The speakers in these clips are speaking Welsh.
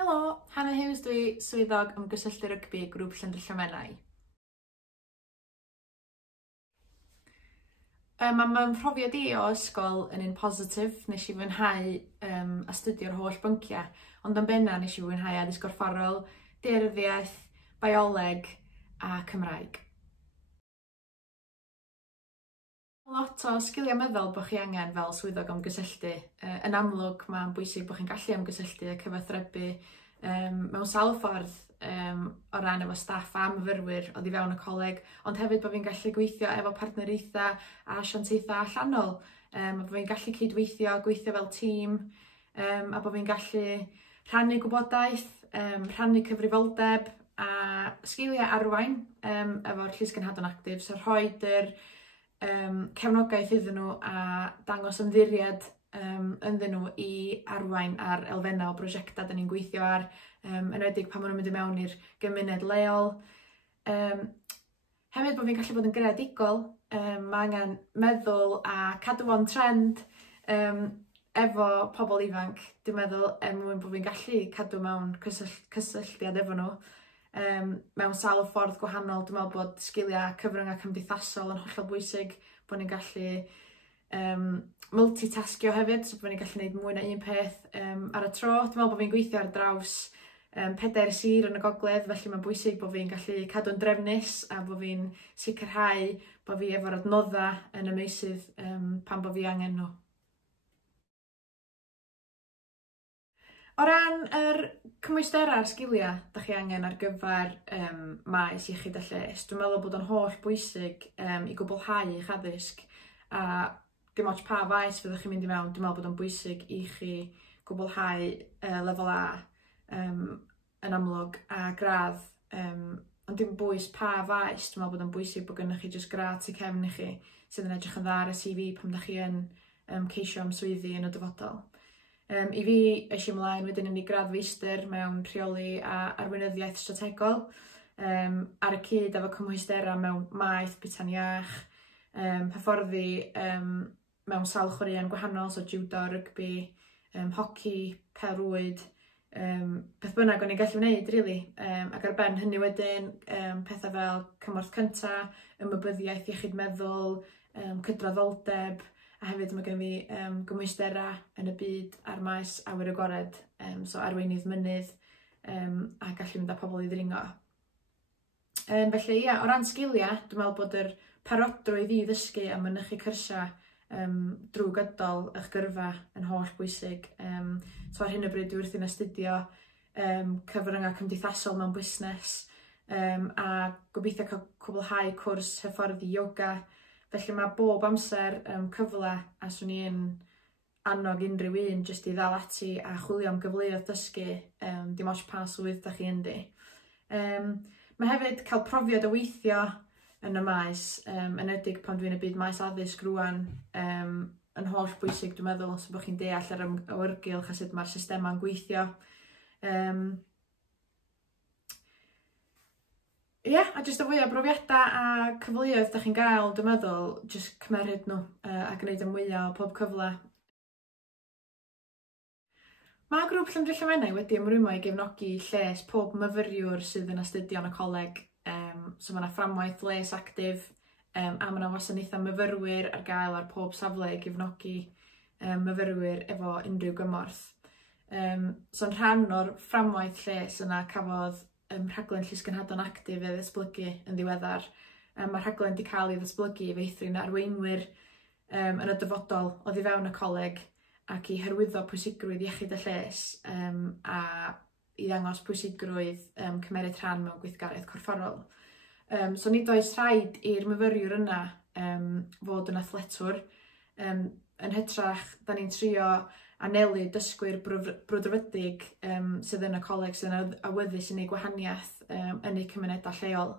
Helo, Hannah Hughes dwi, swyddog ymgysylltu rygbi grŵp Llanrug Llamenau. Mae'n mhrofiad i o ysgol yn un positif. Nes i fwynhau astudio'r holl bynciau, ond yn benna nes i fwynhau addysg gorfforol, daearyddiaeth, bioleg a Cymraeg. Lot o sgiliau meddwl bod chi angen fel swyddog ymgysylltu. Yn amlwg mae'n bwysig bod chi'n gallu ymgysylltu a cyfathrebu mewn sawl ffordd o ran efo staff a myfyrwyr oddi fewn y coleg, ond hefyd bod fi'n gallu gweithio efo partneriaethau a asiantaethau allanol, a bod fi'n gallu cydweithio, gweithio fel tîm, a bod fi'n gallu rhannu gwybodaeth, rhannu cyfrifoldeb a sgiliau arwain efo'r llysgenhadon actif, so rhoid yr cefnogaeth iddyn nhw a dangos ymddiried ynddyn nhw i arwain ar elfennau o brosiectau dyn ni'n gweithio ar, enwedig pan maen nhw'n mynd i mewn i'r gymuned leol. Hefyd bod fi'n gallu bod yn greadigol, mae angen meddwl a cadw fo'n trend efo pobl ifanc. Dwi'n meddwl mwyn bod fi'n gallu cadw mewn cysylltiad efo nhw mewn sawl ffordd gwahanol. Dwi'n meddwl bod sgiliau cyfryngau cymdeithasol yn hollol bwysig, bod ni'n gallu multitaskio hefyd, so bod ni'n gallu gwneud mwy na un peth ar y tro. Dwi'n meddwl bod fi'n gweithio ar draws 4 sir yn y gogledd, felly mae'n bwysig bod fi'n gallu cadw'n drefnus a bod fi'n sicrhau bod fi efo'r adnoddau yn y meysydd pan bod fi angen nhw. O ran yr cymwystera'r sgiliau da chi angen ar gyfer maes iechyd a lles, dwi'n meddwl bod o'n holl bwysig i gwblhau eich addysg, a dim ots pa faes fyddwch chi'n mynd i mewn, dwi'n meddwl bod o'n bwysig i chi gwblhau lefel A yn amlwg a gradd, ond dim bwys pa faes. Dwi'n meddwl bod o'n bwysig bod gennych chi jyst gradd sy'n cefn i chi sydd yn edrych yn dda ar y CV pan da chi yn ceisio am swyddi yn y dyfodol. I fi, eisiau ymlaen wedyn yn ei gradd feistr mewn rheoli a arweinyddiaeth strategol, ar y cyd efo cymhwystera mewn maeth, bwyta'n iach, hyfforddi mewn sawl chwaraeon gwahanol, so judo, rygbi, hoci, pêl-rwyd, beth bynnag o'n i'n gallu wneud, rili. Ac ar ben hynny wedyn, pethau fel cymorth cynta, ymwybyddiaeth iechyd meddwl, cydraddoldeb, a hefyd mae gen fi gymwystera yn y byd ar maes awyr agored, so arweinydd mynydd, a gallu mynd â pobl i ddringo. Felly, ia, o ran sgiliau, dwi'n meddwl bod yr parodrwydd i ddysgu a mynychu cyrsiau drwy gydol eich gyrfa yn holl bwysig. So ar hyn o bryd dwi wrthi'n astudio cyfryngau cymdeithasol mewn busnes, a gobeithio cael cwblhau cwrs hyfforddi yoga. Felly mae bob amser cyfle a swn i'n annog unrhyw un jyst i ddal ati a chwilio am gyfleoedd dysgu, dim ots pa swydd da chi yndi. Mae hefyd cael profiad o weithio yn y maes, enwedig pan dwi'n y byd maes addysg rwan, yn holl bwysig dwi'n meddwl, so bod chi'n deall ar awyrgylch a sut mae'r systema'n gweithio. Ie, a jyst y fwy o brofiadau a cyfleoedd da chi'n gael, dwi'n meddwl, jyst cymeryd nhw a gwneud y mwyaf o pob cyfle. Mae grŵp Llanrug Llamenau wedi ymrwymo i gefnogi lles pob myfyriwr sydd yn astudio yn y coleg. So mae yna fframwaith les actif, a mae yna wasanaethau myfyrwyr ar gael ar pob safle i gefnogi myfyrwyr efo unrhyw gymorth. So'n rhan o'r fframwaith lles yna cafodd rhaglen llysgenhadon actif ei ddatblygu yn ddiweddar. Mae rhaglen wedi cael ei ddatblygu i feithrin arweinwyr yn y dyfodol oddi fewn y coleg ac i hyrwyddo pwysigrwydd iechyd a lles a i ddangos pwysigrwydd cymeryd rhan mewn gweithgaredd corfforol. So nid oes rhaid i'r myfyriwr yna fod yn athletwr. Yn hytrach, da ni'n trio anelu dysgwyr brwdfrydig sydd yn y coleg sydd yn awyddus i wneud gwahaniaeth yn eu cymunedau lleol.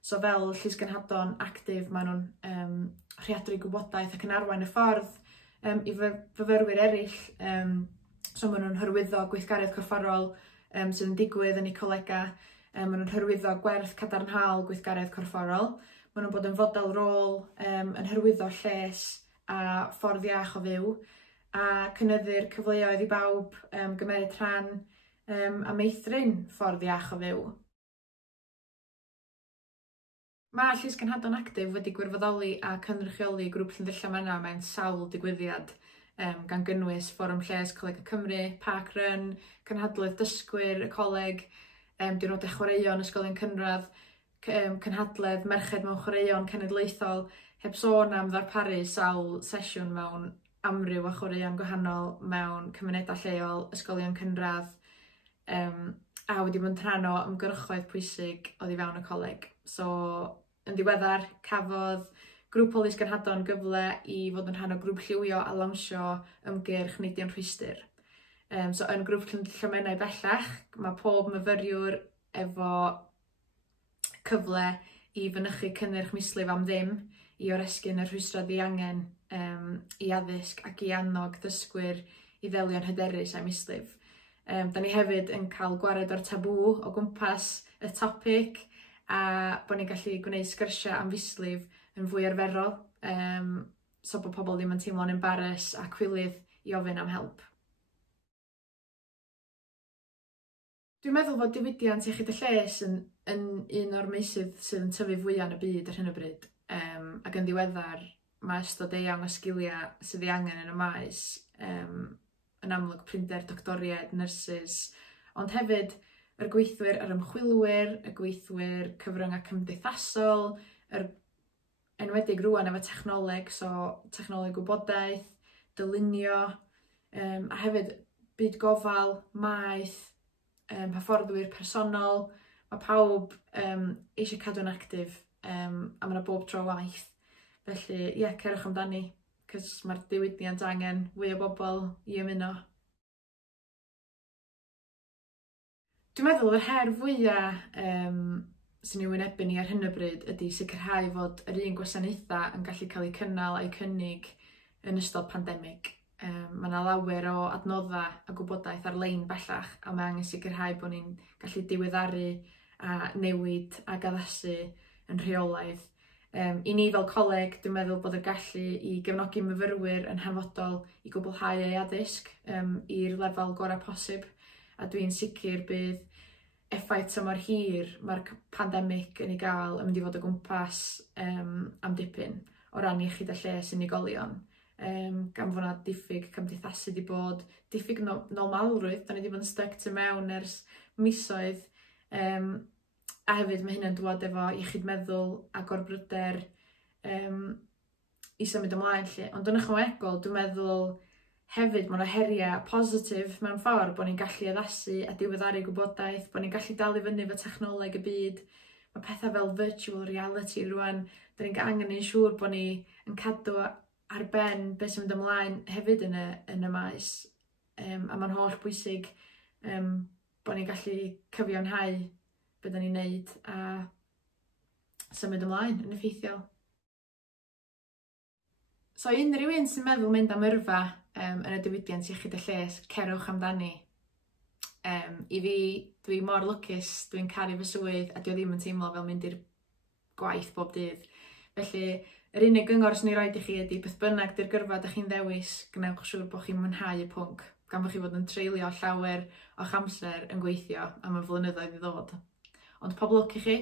So fel llysgenhadon actif, maen nhw'n rhiadru gwybodaeth ac yn arwain y ffordd i fyfyrwyr eraill. So maen nhw'n hyrwyddo gweithgaredd corfforol sydd yn digwydd yn eu colega. Maen nhw'n hyrwyddo gwerth cadarnhaol gweithgaredd corfforol. Maen nhw'n bod yn fodel rôl yn hyrwyddo lles a ffordd iach o fyw, a cynyddu'r cyfleoedd i bawb gymeryd rhan a meithrin ffordd iach o fyw. Mae Llys Genhadon Actif wedi gwirfoddoli a cynrychioli grŵp Llandrillo Menna mewn sawl digwyddiad, gan gynnwys Fforwm Lles Coleg y Cymru, Park Run, Cynhadledd Dysgwyr y Coleg, diwrnodau chwaraeon Ysgolion Cynradd, cynhadledd Merched mewn Chwaraeon Cenedlaethol, heb sôn am ddarparu sawl sesiwn mewn amryw o chwaraeon gwahanol mewn cymunedau lleol, ysgolion cynradd, a wedi bod yn rhan o ymgyrchoedd pwysig oddi fewn y coleg. So, yn diweddar, cafodd grŵp Lys Genhadon gyfle i fod yn rhan o grŵp lliwio a lawnsio ymgyrch Neidion Rhwystyr. So, yn grŵp Llandrillo Menna bellach, mae pob myfyriwr efo cyfle i fynychu cynnyrch mislif am ddim, i oresgyn y rhwystrau ddiangen i addysg ac i annog dysgwyr i ddelio'n hyderus â mislif. Da ni hefyd yn cael gwared o'r tabw o gwmpas y topic a bod ni'n gallu gwneud sgyrsiau am fislif yn fwy arferol, so bod pobl ddim yn teimlo'n embarrass a cwilydd i ofyn am help. Dwi'n meddwl fod diwydiant iechyd y lles yn un o'r meysydd sydd yn tyfu fwyaf yn y byd ar hyn o bryd, ac yn ddiweddar mae ystod eang o sgiliau sydd ei angen yn y maes, yn amlwg prinder, doctoriaid, nyrsys, ond hefyd yr gweithwyr yr ymchwilwyr, y gweithwyr cyfryngau cymdeithasol, enwedig rwan efo technoleg, so technoleg gwybodaeth, dylunio, a hefyd byd gofal, maeth, hyfforddwyr personol. Mae pawb eisiau cadw'n actif, a mae yna bob tro waith. Felly, cerwch amdani, cos mae'r diwydiant angen fwy o bobl i ymuno. Dwi'n meddwl yr her fwyaf sy'n ei wynebu ni ar hyn o bryd ydy sicrhau fod yr un gwasanaethau yn gallu cael eu cynnal a'i cynnig yn ystod pandemig. Mae yna lawer o adnoddau a gwybodaeth ar-lein bellach, a mae angen sicrhau bod ni'n gallu diweddaru a newid a gaddasu yn rheolaidd. I ni fel coleg, dwi'n meddwl bod y gallu i gefnogi myfyrwyr yn hanfodol i gwblhau ei addysg i'r lefel gorau posib, a dwi'n sicr bydd effaith tymor hir mae'r pandemig yn ei gael yn mynd i fod o gwmpas am dipyn o ran iechyd a lles unigolion. Gan fod 'na diffyg cymdeithasu wedi bod, diffyg normalrwydd, da ni wedi bod yn stuck tu mewn ers misoedd, a hefyd mae hynny'n dod efo iechyd meddwl a gorbryder i symud ymlaen lle. Ond yn ychwanegol, dwi'n meddwl hefyd mae yna heriau positif mewn ffordd bod ni'n gallu addasu a diweddaru gwybodaeth, bod ni'n gallu dal i fyny efo technoleg y byd. Mae pethau fel virtual reality rwan, da ni'n angen yn siŵr bod ni yn cadw ar ben beth sy'n mynd ymlaen hefyd yn y maes. A mae'n holl bwysig bod ni'n gallu cyfiawnhau beth da ni'n neud a symud ymlaen yn effeithiol. So unrhyw un sy'n meddwl mynd am yrfa yn y diwydiant iechyd y lles, cerwch amdani. I fi, dwi mor lwcus, dwi'n caru fy swydd a dwi ddim yn teimlo fel mynd i'r gwaith bob dydd. Felly, yr unig gyngor sy'n ei roed i chi ydy beth bynnag di'r gyrfa ydych chi'n ddewis, gwnewch siŵr bod chi'n mwynhau y pwnc, gan bod chi fod yn treulio llawer o'ch amser yn gweithio am y flynyddoedd i ddod. Ond pob lwc i chi.